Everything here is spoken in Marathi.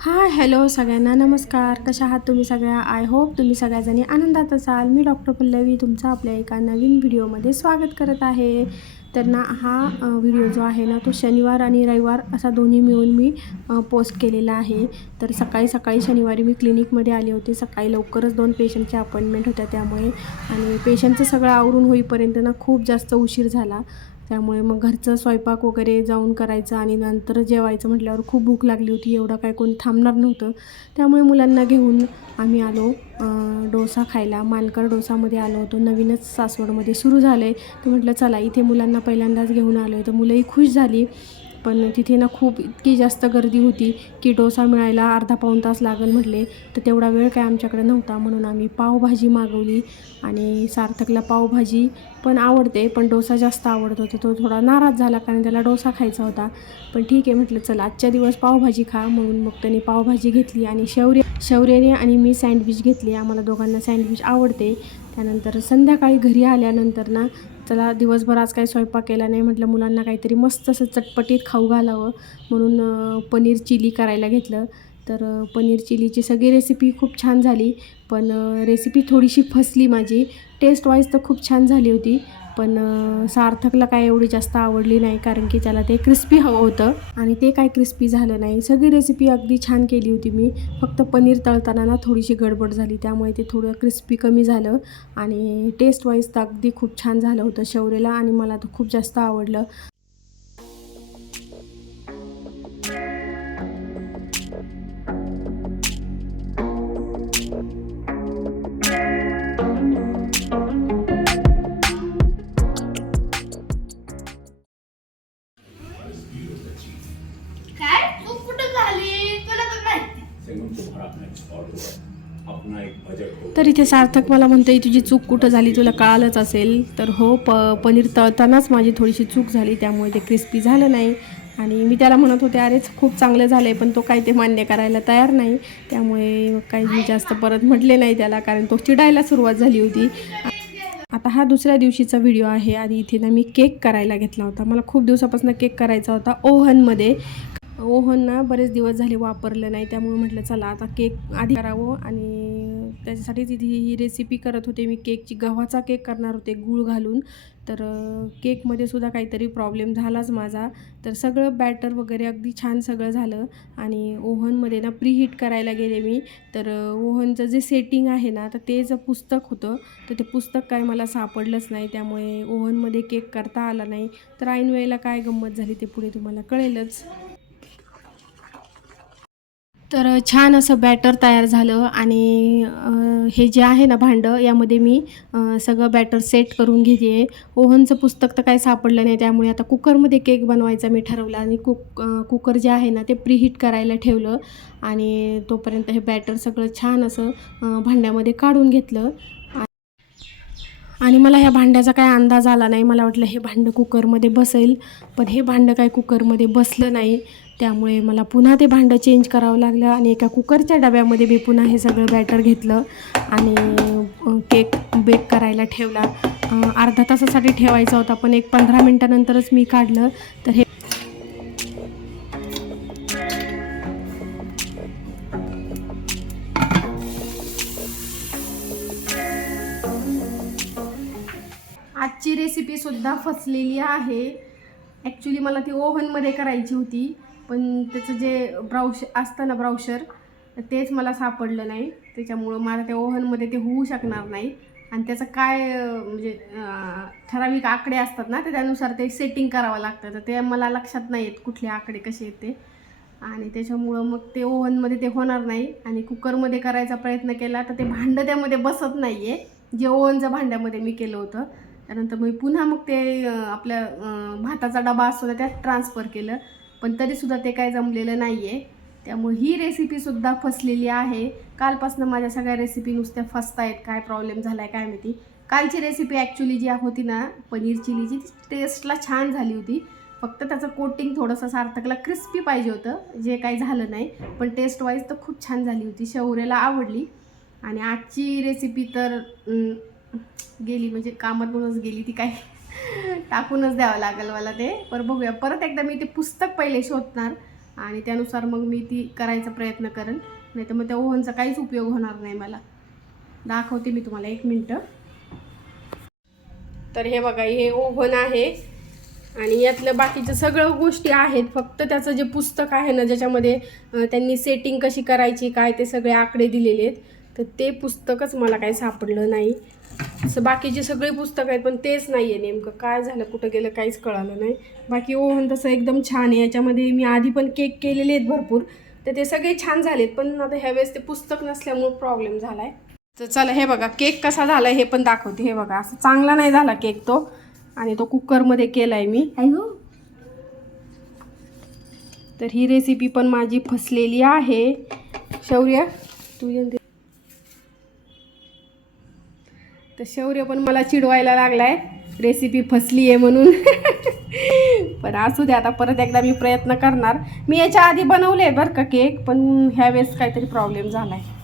हाय हॅलो सगळ्यांना नमस्कार. कशा आहात तुम्ही सगळ्या? आय होप तुम्ही सगळ्याजणी आनंदात असाल. मी डॉक्टर पल्लवी तुमचं आपल्या एका नवीन व्हिडिओमध्ये स्वागत करत आहे. तर ना हा व्हिडिओ जो आहे ना तो शनिवार आणि रविवार असा दोन्ही मिळून मी पोस्ट केलेला आहे. तर सकाळी सकाळी शनिवारी मी क्लिनिकमध्ये आले होते. सकाळी लवकरच दोन पेशंटच्या अपॉइंटमेंट होत्या त्यामुळे. आणि पेशंटचं सगळं आवरून होईपर्यंत ना खूप जास्त उशीर झाला. त्यामुळे मग घरचं स्वयंपाक वगैरे जाऊन करायचं आणि नंतर जेवायचं म्हटल्यावर खूप भूक लागली होती एवढं काय कोणी थांबणार नव्हतं. त्यामुळे मुलांना घेऊन आम्ही आलो डोसा खायला. मानकर डोसामध्ये आलो होतो. नवीनच सासवडमध्ये सुरू झालं आहे तर म्हटलं चला इथे मुलांना पहिल्यांदाच घेऊन आलो आहे तर मुलंही खुश झाली. पण तिथे ना खूप इतकी जास्त गर्दी होती की डोसा मिळायला अर्धा पाऊण तास लागेल म्हटले. तर तेवढा वेळ काय आमच्याकडे नव्हता म्हणून आम्ही पावभाजी मागवली आणि सार्थकला पावभाजी पण आवडते पण डोसा जास्त आवडत होता. तो थोडा नाराज झाला कारण त्याला डोसा खायचा होता. पण ठीक आहे म्हटलं चला आजच्या दिवस पावभाजी खा म्हणून मग त्याने पावभाजी घेतली आणि शौर्य शौर्याने आणि मी सँडविच घेतली. आम्हाला दोघांना सँडविच आवडते. त्यानंतर संध्याकाळी घरी आल्यानंतर ना चला दिवसभर आज काही स्वयंपाक केला नाही म्हटलं मुलांना काहीतरी मस्त असं चटपटीत खाऊ घालावं म्हणून पनीर चिली करायला घेतलं. तर पनीर चिलीची सगळी रेसिपी खूप छान झाली. पण रेसिपी थोडीशी फसली माझी. टेस्ट वाईज तर खूप छान झाली होती. पण सार्थकला काय एवढी जास्त आवडली नाही कारण की त्याला ते क्रिस्पी हवं होतं. आणि ते काय क्रिस्पी झालं नाही. सगळी रेसिपी अगदी छान केली होती मी. फक्त पनीर तळताना ना थोडीशी गडबड झाली. त्यामुळे ते थोडं क्रिस्पी कमी झालं. आणि टेस्ट वाईज तर अगदी खूप छान झालं होतं शौर्यला आणि मला तर खूप जास्त आवडलं. तर इथे सार्थक मला म्हणतोय तुझी चूक कुठं झाली? तुला कळालंच असेल. तर हो प पनीर तळतानाच माझी थोडीशी चूक झाली. त्यामुळे ते क्रिस्पी झालं नाही. आणि मी त्याला म्हणत होते अरेच खूप चांगलं झालं आहे पण तो काही ते मान्य करायला तयार नाही. त्यामुळे मग काही मी जास्त परत म्हटले नाही त्याला कारण तो चिडायला सुरुवात झाली होती. आता हा दुसऱ्या दिवशीचा व्हिडिओ आहे आणि इथे ना मी केक करायला घेतला होता. मला खूप दिवसापासून केक करायचा होता ओव्हनमध्ये. ओव्हन ना बरेच दिवस झाले वापरलं नाही त्यामुळे म्हटलं चला आता केक आधी करावं आणि त्याच्यासाठी तिथे ही रेसिपी करत होते. मी केकची गव्हाचा केक करणार होते गूळ घालून. तर केकमध्ये सुद्धा काहीतरी प्रॉब्लेम झालाच माझा. तर सगळं बॅटर वगैरे अगदी छान सगळं झालं. आणि ओव्हनमध्ये ना प्रीहीट करायला गेले मी. तर ओव्हनचं जे सेटिंग आहे ना तर ते जर पुस्तक होतं तर ते पुस्तक काय मला सापडलंच नाही. त्यामुळे ओव्हनमध्ये केक करता आला नाही. तर ऐन वेळेला काय गंमत झाली ते पुढे तुम्हाला कळेलच. तर छान असं बॅटर तयार झालं आणि हे जे आहे ना भांडं यामध्ये मी सगळं बॅटर सेट करून घेते. आहे ओव्हनचं पुस्तक तर काही सापडलं नाही त्यामुळे आता कुकरमध्ये केक बनवायचा मी ठरवलं आणि कुक कुकर जे आहे ना ते प्रीहीट करायला ठेवलं आणि तोपर्यंत हे बॅटर सगळं छान असं भांड्यामध्ये काढून घेतलं. आणि मला ह्या भांड्याचा काय अंदाज आला नाही. मला वाटलं हे भांडं कुकरमध्ये बसेल पण हे भांडं काय कुकरमध्ये बसलं नाही. त्यामुळे मला पुन्हा ते भांडं चेंज करावं लागलं आणि एका कुकरच्या डब्यामध्ये मी पुन्हा हे सगळं बॅटर घेतलं आणि केक बेक करायला ठेवला. अर्धा तासासाठी ठेवायचा होता पण एक पंधरा मिनटानंतरच मी काढलं. तर हे आजची रेसिपीसुद्धा फसलेली आहे. ॲक्च्युली मला ती ओव्हनमध्ये करायची होती. पण त्याचं जे ब्राउश असतं ना ब्राउशर तेच मला सापडलं नाही. त्याच्यामुळं मला त्या ओव्हनमध्ये ते होऊ शकणार नाही. आणि त्याचं काय म्हणजे ठराविक आकडे असतात ना तर त्यानुसार ते सेटिंग करावं लागतं. तर ते मला लक्षात नाही येत कुठले आकडे कसे येते आणि त्याच्यामुळं मग ते ओव्हनमध्ये ते होणार नाही. आणि कुकरमध्ये करायचा प्रयत्न केला तर ते भांडं त्यामध्ये बसत नाही आहे जे ओव्हनच्या भांड्यामध्ये मी केलं होतं. त्यानंतर मी पुन्हा मग ते आपल्या भाताचा डबा असतो ना त्यात ट्रान्सफर केलं. पण तरीसुद्धा ते काय जमलेलं नाही आहे त्यामुळे ही रेसिपीसुद्धा फसलेली आहे. कालपासून माझ्या सगळ्या रेसिपी नुसत्या फसतायत. काय प्रॉब्लेम झाला आहे काय माहिती. कालची रेसिपी ॲक्च्युली जी होती ना पनीर चिलीची ती टेस्टला छान झाली होती. फक्त त्याचं कोटिंग थोडंसं सार्थकला क्रिस्पी पाहिजे होतं. जे काही झालं नाही पण टेस्ट वाईज तर खूप छान झाली होती. शौर्याला आवडली. आणि आजची रेसिपी तर गेली. म्हणजे कामातूनच गेली ती काय टाकूनच द्यावं लागेल मला ते. पर बघूया. परत एकदा मी ते पुस्तक पहिले शोधणार आणि त्यानुसार मग मी ती करायचा प्रयत्न करेन. नाही तर मग त्या ओव्हनचा काहीच उपयोग होणार नाही मला. दाखवते मी तुम्हाला एक मिनटं. तर हे बघा हे ओव्हन आहे आणि यातलं बाकीच्या सगळं गोष्टी आहेत. फक्त त्याचं जे पुस्तक आहे ना ज्याच्यामध्ये त्यांनी सेटिंग कशी करायची काय ते सगळे आकडे दिलेले आहेत. तर ते पुस्तकच मला काही सापडलं नाही. असं बाकीची सगळी पुस्तकं आहेत पण तेच नाही आहे नेमकं. काय झालं कुठं गेलं काहीच कळालं नाही. बाकी ओव्हन तसं एकदम छान आहे. याच्यामध्ये मी आधी पण केक केलेले आहेत भरपूर. तर ते सगळे छान झालेत पण आता ह्यावेळेस ते पुस्तक नसल्यामुळे प्रॉब्लेम झाला आहे तर चला हे बघा केक कसा झाला हे पण दाखवते. हे बघा असं चांगला नाही झाला केक तो. आणि तो कुकरमध्ये केला आहे मी तर ही रेसिपी पण माझी फसलेली आहे. शौर्य तू तर शौर्य पण मला चिडवायला लागलाय. रेसिपी फसली आहे म्हणून. पण असू दे आता परत एकदा मी प्रयत्न करणार. मी याच्या आधी बनवले बरं का केक पण ह्यावेळेस काहीतरी प्रॉब्लेम झाला आहे